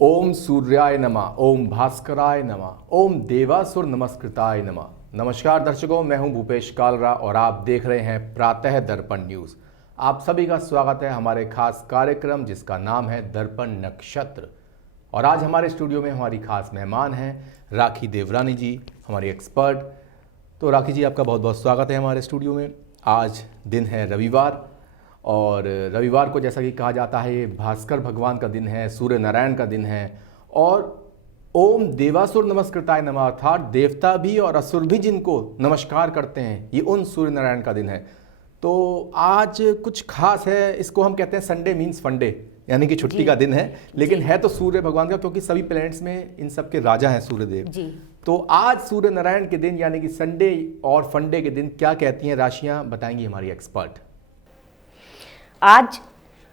ओम सूर्याय नमः, ओम भास्कराय नमः, ओम देवासुर नमस्कृताय नमः। नमस्कार दर्शकों, मैं हूं भूपेश कालरा और आप देख रहे हैं प्रातः दर्पण न्यूज़। आप सभी का स्वागत है हमारे खास कार्यक्रम जिसका नाम है दर्पण नक्षत्र। और आज हमारे स्टूडियो में हमारी खास मेहमान हैं राखी देवरानी जी, हमारी एक्सपर्ट। तो राखी जी, आपका बहुत बहुत स्वागत है हमारे स्टूडियो में। आज दिन है रविवार और रविवार को जैसा कि कहा जाता है ये भास्कर भगवान का दिन है, सूर्य नारायण का दिन है और ओम देवासुर नमस्कृताय नमः अर्थात देवता भी और असुर भी जिनको नमस्कार करते हैं, ये उन सूर्य नारायण का दिन है। तो आज कुछ खास है, इसको हम कहते हैं संडे मीन्स फंडे, यानी कि छुट्टी का दिन है, लेकिन है तो सूर्य भगवान का, क्योंकि सभी प्लैनेट्स में इन सब के राजा हैं सूर्यदेव। तो आज सूर्य नारायण के दिन यानी कि संडे और फंडे के दिन क्या कहती हैं राशियां, बताएंगी हमारी एक्सपर्ट। आज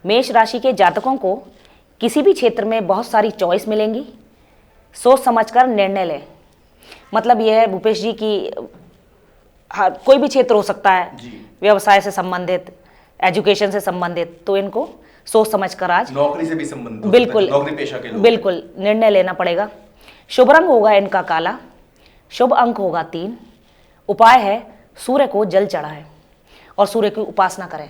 मेष राशि के जातकों को किसी भी क्षेत्र में बहुत सारी चॉइस मिलेंगी। सोच समझकर निर्णय लें। मतलब यह है भूपेश जी की कोई भी क्षेत्र हो सकता है, व्यवसाय से संबंधित, एजुकेशन से संबंधित, तो इनको सोच समझकर आज नौकरी से भी संबंधित, बिल्कुल नौकरी पेशा के लोग बिल्कुल निर्णय लेना पड़ेगा। शुभ रंग होगा इनका काला, शुभ अंक होगा 3। उपाय है सूर्य को जल चढ़ाएं और सूर्य की उपासना करें।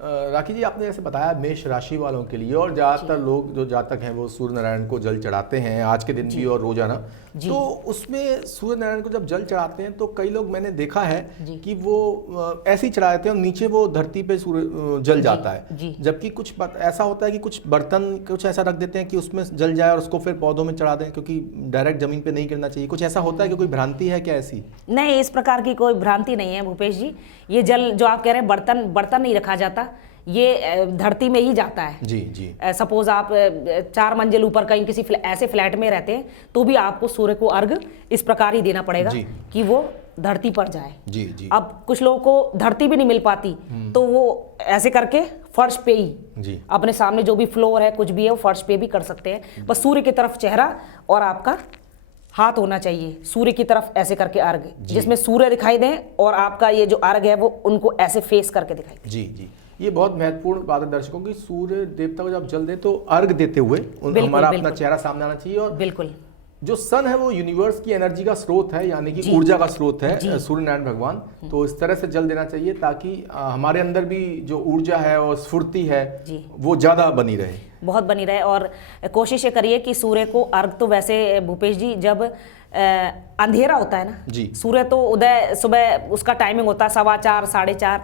राखी जी, आपने जैसे बताया मेष राशि वालों के लिए, और ज़्यादातर लोग जो जातक हैं वो सूर्य नारायण को जल चढ़ाते हैं आज के दिन भी और रोजाना। तो उसमें सूर्य नारायण को जब जल चढ़ाते हैं तो कई लोग मैंने देखा है कि वो ऐसे ही चढ़ा देते हैं और नीचे वो धरती पे सूर्य जल जाता है, जबकि कुछ ऐसा होता है कि कुछ बर्तन कुछ ऐसा रख देते हैं कि उसमें जल जाए और उसको फिर पौधों में चढ़ा दें, क्योंकि डायरेक्ट जमीन पे नहीं गिरना चाहिए। कुछ ऐसा होता है कि कोई भ्रांति है क्या ऐसी? नहीं, इस प्रकार की कोई भ्रांति नहीं है भूपेश जी। ये जल जो आप कह रहे हैं बर्तन नहीं रखा जाता, ये धरती में ही जाता है। जी। सपोज आप 4 मंजिल ऊपर कहीं किसी ऐसे फ्लैट में रहते हैं तो भी आपको सूर्य को अर्घ इस प्रकार ही देना पड़ेगा कि वो धरती पर जाए। जी। अब कुछ लोगों को धरती भी नहीं मिल पाती तो वो ऐसे करके फर्श पे ही अपने सामने जो भी फ्लोर है कुछ भी है वो फर्श पे भी कर सकते हैं। बस सूर्य की तरफ चेहरा और आपका हाथ होना चाहिए, सूर्य की तरफ ऐसे करके अर्घ, जिसमें सूर्य दिखाई दें और आपका ये जो अर्घ है वो उनको ऐसे फेस करके दिखाई। जी, ये बहुत महत्वपूर्ण बात है दर्शकों की। सूर्य देवता को जब जल दे तो अर्घ देते हुए हमारा अपना चेहरा सामने आना चाहिए। और बिल्कुल जो सन है वो यूनिवर्स की एनर्जी का स्रोत है, यानी कि ऊर्जा का स्रोत है सूर्य नारायण भगवान। तो इस तरह से जल देना चाहिए ताकि हमारे अंदर भी जो ऊर्जा है और स्फूर्ति है वो ज्यादा बनी रहे, बहुत बनी रहे। और कोशिश ये करिए कि सूर्य को अर्घ तो वैसे भूपेश जी जब अंधेरा होता है ना, सूर्य तो उदय सुबह उसका टाइमिंग होता है 4:15 4:30,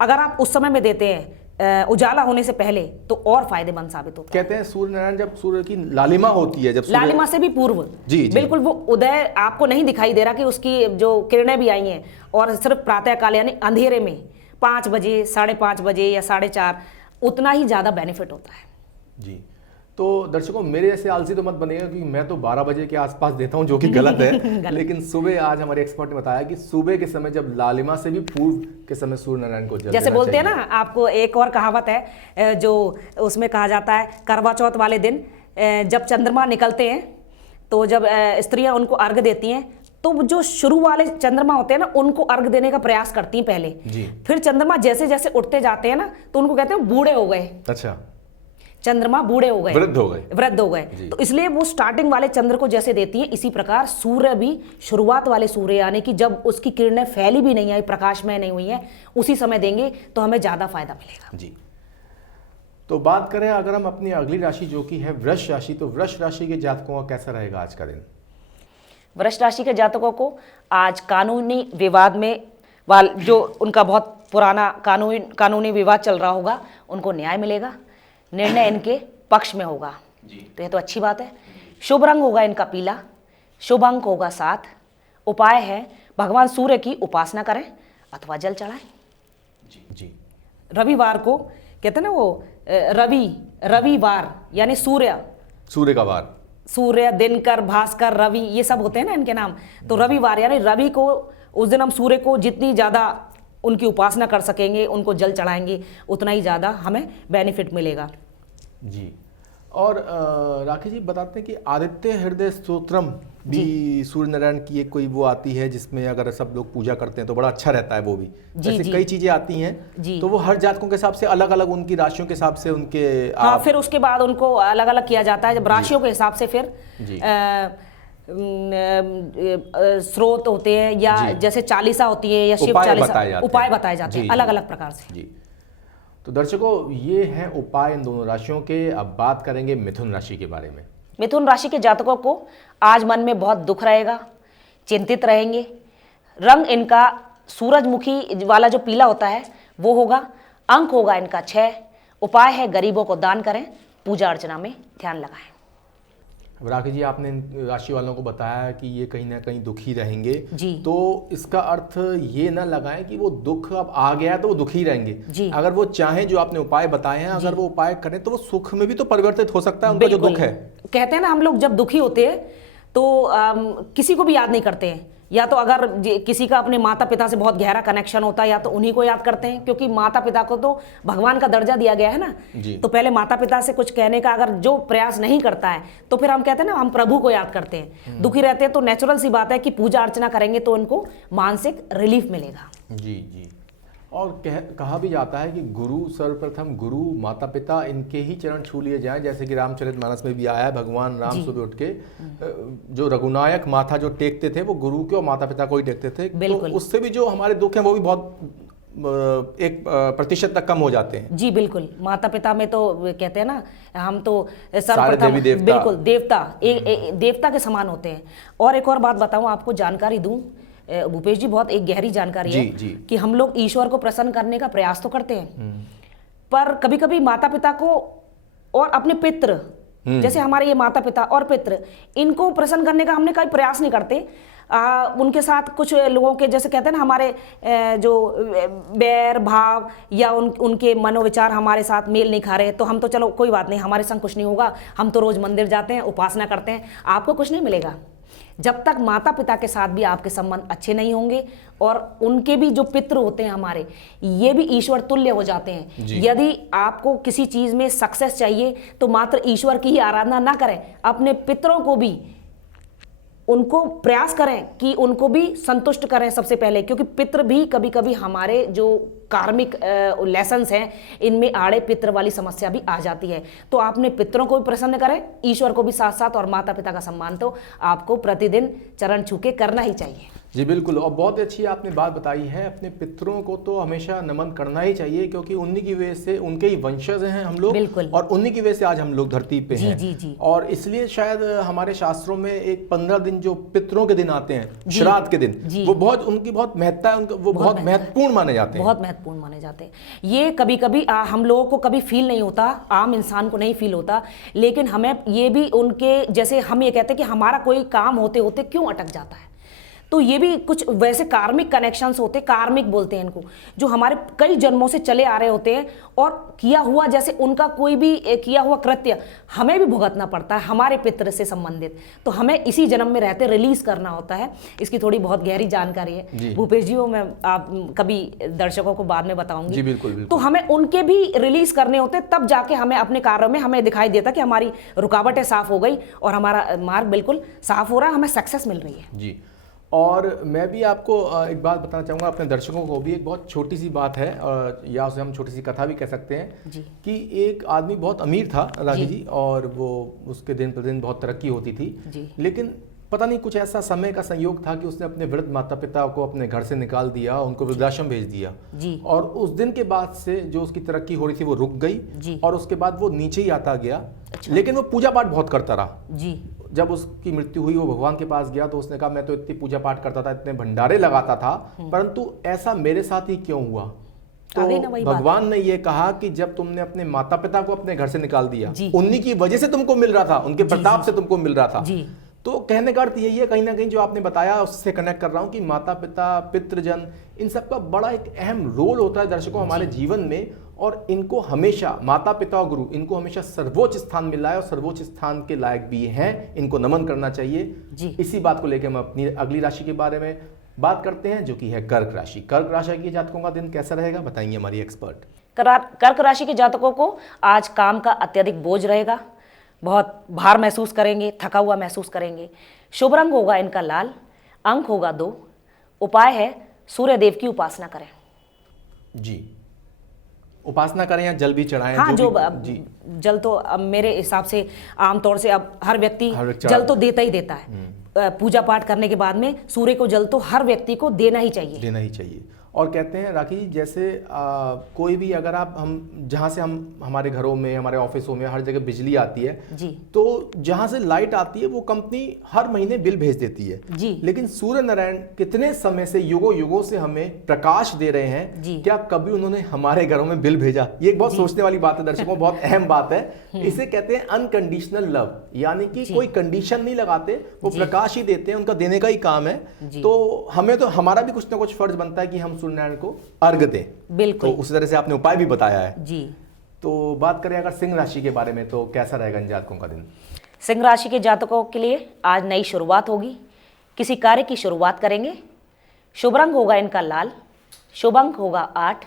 अगर आप उस समय में देते हैं उजाला होने से पहले तो और फायदेमंद साबित होता है। कहते हैं सूर्य नारायण जब सूर्य की लालिमा होती है, जब लालिमा से भी पूर्व जी बिल्कुल वो उदय आपको नहीं दिखाई दे रहा कि उसकी जो किरणें भी आई हैं, और सिर्फ प्रातःकाल यानी अंधेरे में 5 बजे 5:30 बजे या 4:30 उतना ही ज्यादा बेनिफिट होता है। जी, तो दर्शकों मेरे जैसे आलसी तो मत बनेगा क्योंकि मैं तो 12 बजे के आसपास देता हूं, जो कि गलत है। लेकिन सुबह आज हमारे एक्सपर्ट ने बताया कि सुबह के समय जब लालिमा से भी पूर्व के समय सूर्य नारायण को जल जैसे बोलते हैं ना, आपको एक और कहावत है जो उसमें कहा जाता है, करवा चौथ वाले दिन जब चंद्रमा निकलते हैं तो जब स्त्रियां उनको अर्घ देती हैं तो जो शुरू वाले चंद्रमा होते हैं ना उनको अर्घ देने का प्रयास करती हैं पहले, फिर चंद्रमा जैसे जैसे उठते जाते हैं ना तो उनको कहते हैं बूढ़े हो गए। अच्छा, चंद्रमा बूढ़े हो गए, वृद्ध हो गए। तो इसलिए वो स्टार्टिंग वाले चंद्र को जैसे देती है, इसी प्रकार सूर्य भी शुरुआत वाले सूर्य यानी कि जब उसकी किरणें फैली भी नहीं आई, प्रकाशमय नहीं हुई है, उसी समय देंगे तो हमें ज्यादा फायदा मिलेगा। जी, तो बात करें अगर हम अपनी अगली राशि जो कि है वृष राशि, तो वृष राशि के जातकों का कैसा रहेगा आज का दिन? वृष राशि के जातकों को आज कानूनी विवाद में जो उनका बहुत पुराना कानूनी विवाद चल रहा होगा उनको न्याय मिलेगा, निर्णय इनके पक्ष में होगा। तो ये तो अच्छी बात है। शुभ रंग होगा इनका पीला, शुभ अंक होगा 7। उपाय है भगवान सूर्य की उपासना करें अथवा जल चढ़ाएं। जी। रविवार को कहते हैं ना वो रविवार यानी सूर्य का वार, सूर्य, दिनकर, भास्कर, रवि, ये सब होते हैं ना इनके नाम। तो रविवार यानी रवि को उस दिन हम सूर्य को जितनी ज्यादा उनकी उपासना कर सकेंगे, उनको जल चढ़ाएंगे, उतना ही ज़्यादा हमें बेनिफिट मिलेगा। जी, और राखी जी बताते हैं कि आदित्य हृदय स्तोत्रम भी सूर्य नारायण की एक कोई वो आती है जिसमें अगर सब लोग पूजा करते हैं तो बड़ा अच्छा रहता है वो भी। ऐसे कई चीजें आती हैं तो वो हर जातकों के हिसाब से अलग अलग उनकी राशियों के हिसाब से उनके हाँ, फिर उसके बाद उनको अलग अलग किया जाता है जब राशियों के हिसाब से फिर स्रोत होते हैं या जैसे चालीसा होती है या शिव चालीसा, उपाय बताए जाते हैं अलग अलग प्रकार से। जी तो दर्शकों ये हैं उपाय इन दोनों राशियों के। अब बात करेंगे मिथुन राशि के बारे में। मिथुन राशि के जातकों को आज मन में बहुत दुख रहेगा, चिंतित रहेंगे। रंग इनका सूरजमुखी वाला जो पीला होता है वो होगा। अंक होगा इनका 6। उपाय है गरीबों को दान करें, पूजा अर्चना में ध्यान लगाएं। अब राखी जी आपने इन राशि वालों को बताया कि ये कहीं ना कहीं दुखी रहेंगे जी। तो इसका अर्थ ये ना लगाएं कि वो दुख अब आ गया है तो वो दुखी रहेंगे जी। अगर वो चाहें जो आपने उपाय बताए हैं अगर वो उपाय करें तो वो सुख में भी तो परिवर्तित हो सकता है उनका जो दुख है। कहते हैं ना हम लोग जब दुखी होते हैं तो किसी को भी याद नहीं करते हैं, या तो अगर किसी का अपने माता पिता से बहुत गहरा कनेक्शन होता है या तो उन्हीं को याद करते हैं, क्योंकि माता पिता को तो भगवान का दर्जा दिया गया है ना। तो पहले माता पिता से कुछ कहने का अगर जो प्रयास नहीं करता है तो फिर हम कहते हैं ना हम प्रभु को याद करते हैं। दुखी रहते हैं तो नेचुरल सी बात है कि पूजा अर्चना करेंगे तो उनको मानसिक रिलीफ मिलेगा। जी जी। और कहा भी जाता है कि गुरु सर्वप्रथम गुरु माता पिता इनके ही चरण छू लिए जाएं, जैसे कि रामचरितमानस में भी आया है भगवान राम सुबह उठ के जो रघुनायक माथा जो टेकते थे वो गुरु के और माता पिता को ही टेकते थे। तो उससे भी जो हमारे दुख हैं वो भी बहुत एक प्रतिशत तक कम हो जाते हैं। जी बिल्कुल। माता पिता में तो कहते हैं ना हम तो सर्वप्रथम बिल्कुल देवता के समान होते हैं। और एक और बात बताऊं आपको, जानकारी दूं भूपेश जी, बहुत एक गहरी जानकारी है कि हम लोग ईश्वर को प्रसन्न करने का प्रयास तो करते हैं पर कभी कभी माता पिता को और अपने पितृ, जैसे हमारे ये माता पिता और पितृ, इनको प्रसन्न करने का हमने कभी प्रयास नहीं करते। उनके साथ कुछ लोगों के जैसे कहते हैं ना हमारे जो बैर भाव या उनके मनोविचार हमारे साथ मेल नहीं खा रहे तो हम तो चलो कोई बात नहीं, हमारे संग कुछ नहीं होगा, हम तो रोज मंदिर जाते हैं, उपासना करते हैं। आपको कुछ नहीं मिलेगा जब तक माता पिता के साथ भी आपके संबंध अच्छे नहीं होंगे। और उनके भी जो पितृ होते हैं हमारे, ये भी ईश्वर तुल्य हो जाते हैं। यदि आपको किसी चीज में सक्सेस चाहिए तो मात्र ईश्वर की ही आराधना ना करें, अपने पितरों को भी उनको प्रयास करें कि उनको भी संतुष्ट करें सबसे पहले, क्योंकि पितृ भी कभी कभी हमारे जो कार्मिक लेसन्स हैं इनमें आड़े पितृ वाली समस्या भी आ जाती है। तो आपने पितरों को भी प्रसन्न करें, ईश्वर को भी साथ साथ, और माता पिता का सम्मान तो आपको प्रतिदिन चरण छू के करना ही चाहिए। जी बिल्कुल। और बहुत अच्छी आपने बात बताई है, अपने पितरों को तो हमेशा नमन करना ही चाहिए क्योंकि उन्हीं की वजह से, उनके ही वंशज हैं हम लोग और उन्हीं की वजह से आज हम लोग धरती पे हैं। जी। और इसलिए शायद हमारे शास्त्रों में एक 15 दिन जो पितरों के दिन आते हैं, श्राद्ध के दिन, वो बहुत उनकी बहुत महत्ता है, वो बहुत महत्वपूर्ण माने जाते हैं, बहुत महत्वपूर्ण माने जाते हैं। ये कभी कभी हम लोगों को कभी फील नहीं होता, आम इंसान को नहीं फील होता, लेकिन हमें ये भी उनके जैसे हम ये कहते हैं कि हमारा कोई काम होते होते क्यों अटक जाता है, तो ये भी कुछ वैसे कार्मिक कनेक्शंस होते, कार्मिक बोलते हैं इनको, जो हमारे कई जन्मों से चले आ रहे होते हैं और किया हुआ जैसे उनका कोई भी किया हुआ कृत्य हमें भी भुगतना पड़ता है हमारे पितृ से संबंधित, तो हमें इसी जन्म में रहते रिलीज करना होता है। इसकी थोड़ी बहुत गहरी जानकारी है भूपेश जी, वो मैं आप कभी दर्शकों को बाद में बताऊंगी। जी बिल्कुल, बिल्कुल। तो हमें उनके भी रिलीज करने होते, तब जाके हमें अपने कार्यों में हमें दिखाई देता कि हमारी रुकावटें साफ हो गई और हमारा मार्ग बिल्कुल साफ हो रहा है, हमें सक्सेस मिल रही है। जी। और मैं भी आपको एक बात बताना चाहूँगा, अपने दर्शकों को भी एक बहुत छोटी सी बात है, या उसे हम छोटी सी कथा भी कह सकते हैं कि एक आदमी बहुत अमीर था राखी जी, और वो उसके दिन प्रतिदिन बहुत तरक्की होती थी, लेकिन पता नहीं कुछ ऐसा समय का संयोग था कि उसने अपने वृद्ध माता पिता को अपने घर से निकाल दिया, उनको वृद्धाश्रम भेज दिया और उस दिन के बाद से जो उसकी तरक्की हो रही थी वो रुक गई और उसके बाद वो नीचे ही आता गया। लेकिन वो पूजा पाठ बहुत करता रहा। जब उसकी मृत्यु हुई वो भगवान के पास गया तो उसने कहा मैं तो इतनी पूजा पाठ करता था, इतने भंडारे लगाता था, परंतु ऐसा मेरे साथ ही क्यों हुआ। तो भगवान ने ये कहा कि जब तुमने अपने माता पिता को अपने घर से निकाल दिया, उन्हीं की वजह से तुमको मिल रहा था, उनके प्रताप से तुमको मिल रहा था। तो कहने का अर्थ यही है, कहीं ना कहीं जो आपने बताया उससे कनेक्ट कर रहा हूं कि माता पिता, पितृजन, इन सबका बड़ा एक अहम रोल होता है दर्शकों हमारे जीवन में, और इनको हमेशा, माता पिता और गुरु, इनको हमेशा सर्वोच्च स्थान मिला है और सर्वोच्च स्थान के लायक भी हैं, इनको नमन करना चाहिए। इसी बात को लेकर हम अपनी अगली राशि के बारे में बात करते हैं, जो कि है कर्क राशि। कर्क राशि के जातकों का दिन कैसा रहेगा, बताएंगे हमारी एक्सपर्ट। कर्क राशि के जातकों को आज काम का अत्यधिक बोझ रहेगा, बहुत भार महसूस करेंगे, थका हुआ महसूस करेंगे। शुभ रंग होगा इनका लाल, अंक होगा 2, उपाय है सूर्य देव की उपासना करें। जी, उपासना करें या जल भी चढ़ाएं? हाँ, जो जी, जल तो अब मेरे हिसाब से आमतौर से अब हर व्यक्ति चढ़ा- जल तो देता ही देता है। पूजा पाठ करने के बाद में सूर्य को जल तो हर व्यक्ति को देना ही चाहिए। देना ही चाहिए। और कहते हैं राखी जी, जैसे कोई भी अगर हम जहाँ से हम हमारे घरों में, हमारे ऑफिसों में, हर जगह बिजली आती है जी, तो जहाँ से लाइट आती है वो कंपनी हर महीने बिल भेज देती है जी, लेकिन सूर्य नारायण कितने समय से, युगों युगों से हमें प्रकाश दे रहे हैं। जी। क्या कभी उन्होंने हमारे घरों में बिल भेजा? ये एक बहुत सोचने वाली बात है दर्शकों, बहुत अहम बात है। इसे कहते हैं अनकंडीशनल लव, यानी कि कोई कंडीशन नहीं लगाते, वो प्रकाश ही देते हैं, उनका देने का ही काम है। तो हमें तो हमारा भी कुछ ना कुछ फर्ज बनता है कि हम सूर्यनारायण को अर्घ दें। बिल्कुल। तो उसी तरह से आपने उपाय भी बताया है। जी। तो बात करें अगर सिंह राशि के बारे में, तो कैसा रहेगा इन जातकों का दिन? सिंह राशि के जातकों के लिए आज नई शुरुआत होगी, किसी कार्य की शुरुआत करेंगे। शुभ रंग होगा इनका लाल, शुभ अंक होगा 8,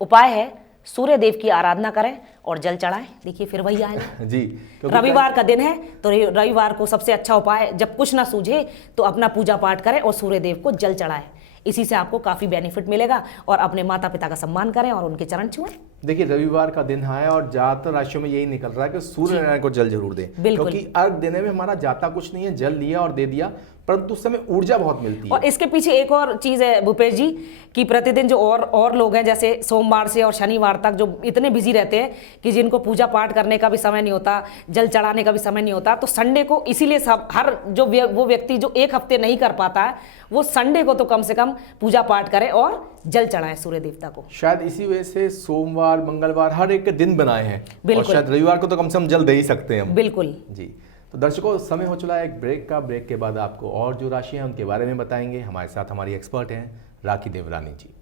उपाय है सूर्य देव की आराधना करें और जल चढ़ाएं। देखिए फिर वही आया जी, रविवार का दिन है, तो रविवार को सबसे अच्छा उपाय, जब कुछ ना सूझे तो अपना पूजा पाठ करें और सूर्य देव को जल चढ़ाएं। इसी से आपको काफी बेनिफिट मिलेगा। और अपने माता पिता का सम्मान करें और उनके चरण छुएं। देखिए रविवार का दिन है और ज्यादातर राशियों में यही निकल रहा है कि सूर्य नारायण को जल जरूर दें, क्योंकि अर्घ देने में हमारा जाता कुछ नहीं है, जल लिया और दे दिया, परंतु उस समय ऊर्जा बहुत मिलती है। और इसके पीछे एक और चीज है भूपेश जी, कि प्रतिदिन जो और लोग हैं, जैसे सोमवार से और शनिवार तक जो इतने बिजी रहते हैं कि जिनको पूजा पाठ करने का भी समय नहीं होता, जल चढ़ाने का भी समय नहीं होता, तो संडे को इसीलिए सब हर जो वो व्यक्ति जो एक हफ्ते नहीं कर पाता है, वो संडे को तो कम से कम पूजा पाठ करे और जल चढ़ाए सूर्य देवता को। शायद इसी वजह से सोमवार, मंगलवार हर एक के दिन बनाए हैं, और शायद रविवार को तो कम से कम जल दे ही सकते हैं हम। बिल्कुल जी। तो दर्शकों, समय हो चला है एक ब्रेक का। ब्रेक के बाद आपको और जो राशि है उनके बारे में बताएंगे। हमारे साथ हमारी एक्सपर्ट हैं राखी देवरानी जी।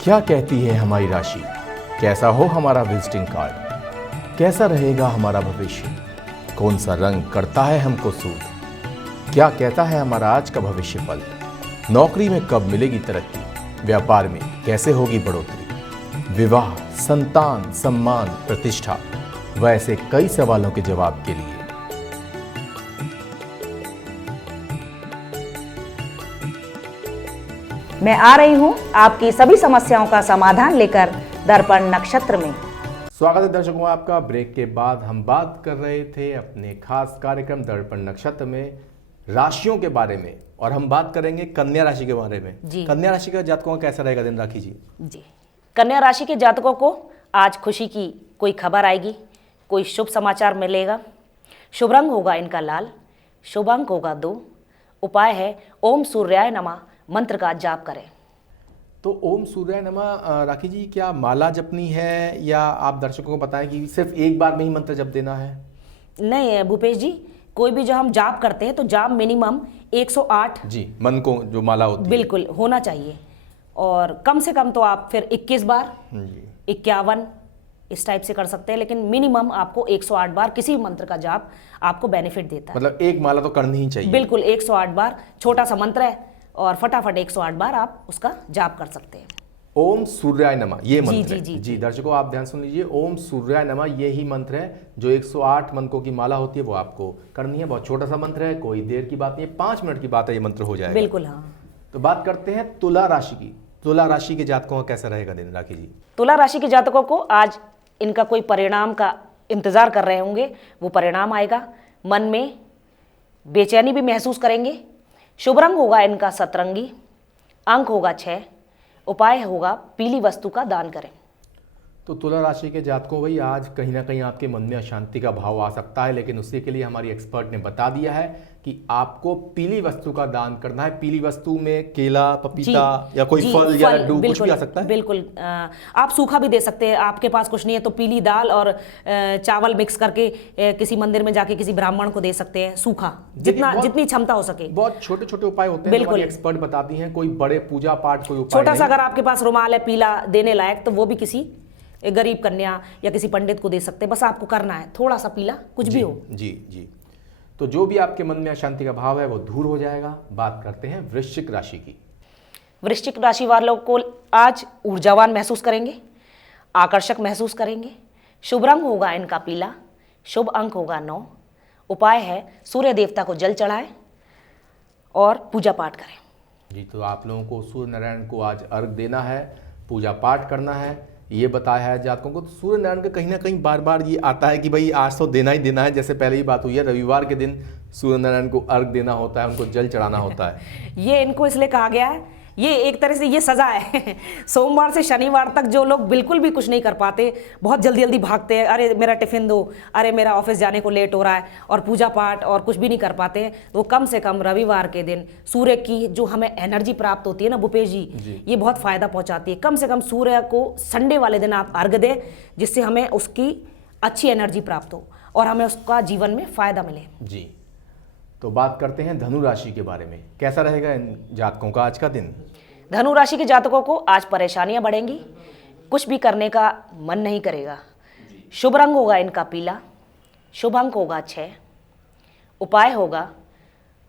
क्या कहती है हमारी राशि? कैसा हो हमारा विजिटिंग कार्ड? कैसा रहेगा हमारा भविष्य? कौन सा रंग करता है हमको सूद? क्या कहता है हमारा आज का भविष्य फल? नौकरी में कब मिलेगी तरक्की? व्यापार में कैसे होगी बढ़ोतरी? विवाह, संतान, सम्मान, प्रतिष्ठा व ऐसे कई सवालों के जवाब के लिए मैं आ रही हूँ आपकी सभी समस्याओं का समाधान लेकर दर्पण नक्षत्र में। स्वागत है दर्शकों आपका। ब्रेक के बाद हम बात कर रहे थे अपने खास कार्यक्रम दर्पण नक्षत्र में राशियों के बारे में, और हम बात करेंगे कन्या राशि के बारे में। जी। कन्या राशि का जातकों का कैसा रहेगा दिन राखी जी? जी, कन्या राशि के जातकों को आज खुशी की कोई खबर आएगी, कोई शुभ समाचार मिलेगा। शुभ रंग होगा इनका लाल, शुभ अंक होगा 2, उपाय है ओम सूर्याय नमः मंत्र का जाप करें। तो ओम सूर्याय नमः राखी जी, क्या माला जपनी है या आप दर्शकों को बताएं कि सिर्फ एक बार में ही मंत्र जप देना है? नहीं भूपेश जी, कोई भी जो हम जाप करते हैं तो जाप मिनिमम 108 जी, मन को जो माला होती है बिल्कुल होना चाहिए, और कम से कम तो आप फिर 21 बार, जी, 51 इस टाइप से कर सकते हैं, लेकिन मिनिमम आपको 108 बार किसी मंत्र का जाप आपको बेनिफिट देता है। मतलब एक माला तो करनी ही चाहिए। बिल्कुल 108 बार, छोटा सा मंत्र है और फटाफट 108 बार आप उसका जाप कर सकते हैं। ओम सूर्याय नमः ये मंत्र है। जी, जी दर्शकों आप ध्यान सुन लीजिए, ओम सूर्याय नमः ये ही मंत्र है जो 108 मंत्रों की माला होती है वो आपको करनी है। बहुत छोटा सा मंत्र है, कोई देर की बात नहीं है, 5 मिनट की बात है, ये मंत्र हो जाएगा। बिल्कुल हाँ। तो बात करते हैं तुला राशि की। तुला राशि के जातकों का कैसा रहेगा दिन राखी जी? तुला राशि के जातकों को आज इनका कोई परिणाम का इंतजार कर रहे होंगे, वो परिणाम आएगा। मन में बेचैनी भी महसूस करेंगे। शुभ रंग होगा इनका सतरंगी, अंक होगा 6, उपाय होगा पीली वस्तु का दान करें। तो तुला राशि के जातकों भाई, आज कहीं ना कहीं आपके मन में अशांति का भाव आ सकता है, लेकिन उसी के लिए हमारी एक्सपर्ट ने बता दिया है कि आपको पीली वस्तु का दान करना है। पीली वस्तु में केला, पपीता या कोई फल या लड्डू कुछ भी आ सकता है। बिल्कुल आप सूखा भी दे सकते हैं, आपके पास कुछ नहीं है तो पीली दाल और चावल मिक्स करके किसी मंदिर में जाके किसी ब्राह्मण को दे सकते हैं, सूखा, जितनी क्षमता हो सके। बहुत छोटे छोटे उपाय होते हैं, हमारी एक्सपर्ट बताती हैं। कोई बड़े पूजा पाठ कोई उपाय छोटा सा अगर आपके पास रुमाल है पीला देने लायक, तो वो भी किसी गरीब कन्या या किसी पंडित को दे सकते हैं। बस आपको करना है थोड़ा सा पीला, कुछ भी हो। जी जी। तो जो भी आपके मन में अशांति का भाव है वो दूर हो जाएगा। बात करते हैं वृश्चिक राशि की। वृश्चिक राशि वालों को आज ऊर्जावान महसूस करेंगे, आकर्षक महसूस करेंगे। शुभ रंग होगा इनका पीला, शुभ अंक होगा 9। उपाय है सूर्य देवता को जल चढ़ाएं और पूजा पाठ करें। जी, तो आप लोगों को सूर्य नारायण को आज अर्घ देना है, पूजा पाठ करना है, ये बताया है जातकों को। तो सूर्य नारायण का कहीं ना कहीं बार बार ये आता है कि भाई आज तो देना ही देना है। जैसे पहले ही बात हुई है, रविवार के दिन सूर्य नारायण को अर्घ देना होता है, उनको जल चढ़ाना होता है। ये इनको इसलिए कहा गया है, ये एक तरह से ये सजा है। सोमवार से शनिवार तक जो लोग बिल्कुल भी कुछ नहीं कर पाते, बहुत जल्दी जल्दी भागते हैं, अरे मेरा टिफिन दो, अरे मेरा ऑफिस जाने को लेट हो रहा है, और पूजा पाठ और कुछ भी नहीं कर पाते हैं, वो कम से कम रविवार के दिन सूर्य की जो हमें एनर्जी प्राप्त होती है ना भूपेश जी, ये बहुत फायदा पहुंचाती है। कम से कम सूर्य को संडे वाले दिन आप अर्घ दें, जिससे हमें उसकी अच्छी एनर्जी प्राप्त हो और हमें उसका जीवन में फायदा मिले। जी, तो बात करते हैं धनु राशि के बारे में। कैसा रहेगा इन जातकों का आज का दिन? धनु राशि के जातकों को आज परेशानियां बढ़ेंगी, कुछ भी करने का मन नहीं करेगा। शुभ रंग होगा इनका पीला, शुभ अंक होगा 6। उपाय होगा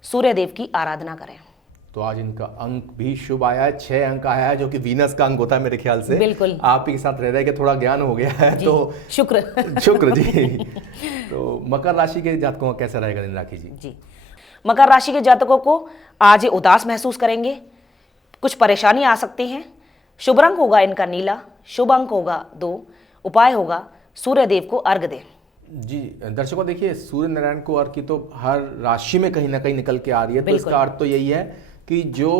सूर्य देव की आराधना करें। तो आज इनका अंक भी शुभ आया है, 6 अंक आया है, जो कि वीनस का अंक होता है मेरे ख्याल से। बिल्कुल। आप ही के साथ रह के थोड़ा ज्ञान हो गया है, तो शुक्र जी। तो मकर राशि के जातकों का कैसा रहेगा दिन, राखी जी? जी, मकर राशि के जातकों को आज ये उदास महसूस करेंगे, कुछ परेशानी आ सकती हैं। शुभ रंग होगा इनका नीला, शुभ अंक होगा 2। उपाय होगा सूर्य देव को अर्घ दें। जी दर्शकों, देखिए सूर्य नारायण को अर्घ की तो हर राशि में कहीं ना कहीं निकल के आ रही है। तो इसका अर्थ तो यही है कि जो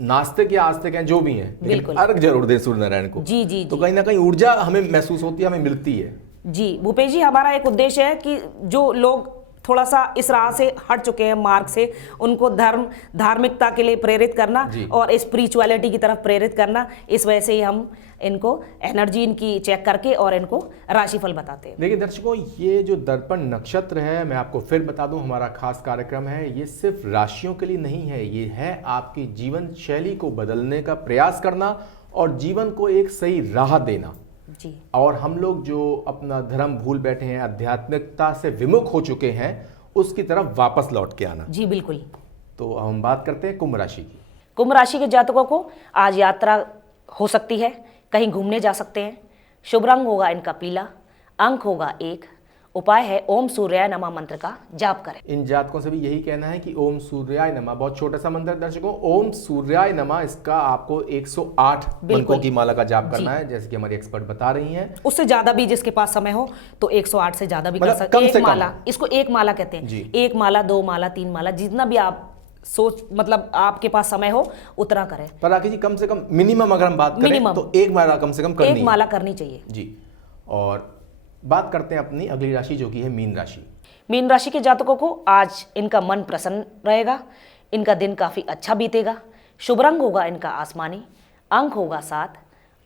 नास्तिक या आस्तिक हैं, जो भी हैं, लेकिन अर्घ जरूर दें सूर्य नारायण को। जी जी, तो कहीं ना कहीं ऊर्जा हमें महसूस होती है, हमें मिलती है। जी भूपेश जी, हमारा एक उद्देश्य है कि जो लोग थोड़ा सा इस राह से हट चुके हैं, मार्ग से, उनको धार्मिकता के लिए प्रेरित करना और स्पिरिचुअलिटी की तरफ प्रेरित करना। इस वजह से ही हम इनको एनर्जी इनकी चेक करके और इनको राशिफल बताते हैं। देखिए दर्शकों, ये जो दर्पण नक्षत्र है, मैं आपको फिर बता दूं, हमारा खास कार्यक्रम है। ये सिर्फ राशियों के लिए नहीं है, ये है आपकी जीवन शैली को बदलने का प्रयास करना और जीवन को एक सही राह देना। जी। और हम लोग जो अपना धर्म भूल बैठे हैं, आध्यात्मिकता से विमुख हो चुके हैं, उसकी तरफ वापस लौट के आना। जी बिल्कुल। तो हम बात करते हैं कुंभ राशि की। कुंभ राशि के जातकों को आज यात्रा हो सकती है, कहीं घूमने जा सकते हैं। शुभ रंग होगा इनका पीला, अंक होगा 1। उपाय है ओम सूर्याय नमः मंत्र का जाप करें। इन जातकों से भी यही कहना है कि ओम सूर्याय नमः, बहुत छोटा सा मंत्र दर्शकों, ओम सूर्याय नमः, इसका आपको 108 मंत्रों की माला का जाप करना है, जैसे कि हमारी एक्सपर्ट बता रही हैं। उससे ज्यादा भी जिसके पास समय हो तो 108 से ज्यादा भी कर सकते हैं। एक माला, इसको एक माला कहते हैं। 1 माला, 2 माला, 3 माला, जितना भी आप सोच, मतलब आपके पास समय हो उतना करें। पर राखी जी, कम से कम मिनिमम अगर हम बात करें तो 1 माला कम से कम करनी है। 1 माला करनी चाहिए जी। और बात करते हैं अपनी अगली राशि, जो कि है मीन राशि। मीन राशि के जातकों को आज इनका मन प्रसन्न रहेगा, इनका दिन काफी अच्छा बीतेगा। शुभ रंग होगा इनका आसमानी, अंक होगा 7।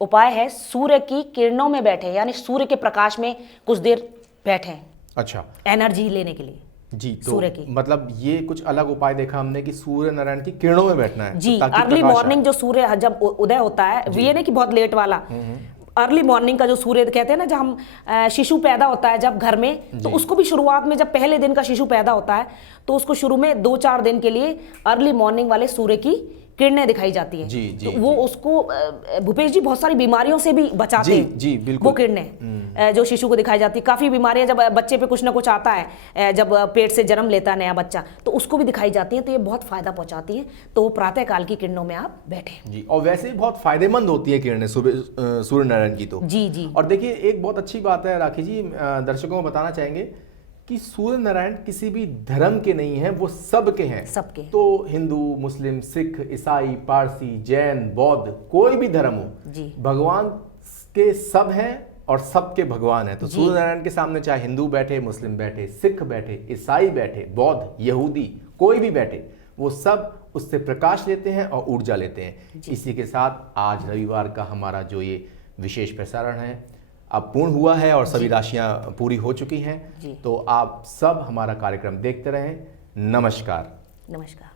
उपाय है सूर्य की किरणों में बैठे, यानी सूर्य के प्रकाश में कुछ देर बैठे। अच्छा, एनर्जी लेने के लिए। जी, तो सूर्य की, मतलब ये कुछ अलग उपाय देखा हमने कि सूर्य नारायण की किरणों में बैठना है। जी, अर्ली मॉर्निंग जो सूर्य जब उदय होता है, ये नहीं कि बहुत लेट वाला, अर्ली मॉर्निंग का जो सूर्य कहते हैं ना, जब हम शिशु पैदा होता है जब घर में, तो उसको भी शुरुआत में, जब पहले दिन का शिशु पैदा होता है, तो उसको शुरू में 2-4 दिन के लिए अर्ली मॉर्निंग वाले सूर्य की किरणें दिखाई जाती है। तो वो उसको भूपेश जी बहुत सारी बीमारियों से भी बचाते हैं। जी बिल्कुल। वो किरणें जो शिशु को दिखाई जाती है, काफी बीमारियां जब बच्चे पे कुछ ना कुछ आता है, जब पेट से जन्म लेता है नया बच्चा, तो उसको भी दिखाई जाती है। तो ये बहुत फायदा पहुंचाती है। तो प्रातः काल की किरणों में आप बैठे जी, और वैसे ही बहुत फायदेमंद होती है किरणें सूर्य नारायण की तो। जी जी। और देखिए एक बहुत अच्छी बात है राखी जी, दर्शकों को बताना चाहेंगे कि सूर्य नारायण किसी भी धर्म के नहीं है, वो सबके हैं। सबके। तो हिंदू, मुस्लिम, सिख, ईसाई, पारसी, जैन, बौद्ध, कोई भी धर्म हो, भगवान के सब हैं और सबके भगवान है। तो सूर्य नारायण के सामने चाहे हिंदू बैठे, मुस्लिम बैठे, सिख बैठे, ईसाई बैठे, बौद्ध, यहूदी, कोई भी बैठे, वो सब उससे प्रकाश लेते हैं और ऊर्जा लेते हैं। इसी के साथ आज रविवार का हमारा जो ये विशेष प्रसारण है अब पूर्ण हुआ है और सभी राशियां पूरी हो चुकी हैं। तो आप सब हमारा कार्यक्रम देखते रहें। नमस्कार। नमस्कार।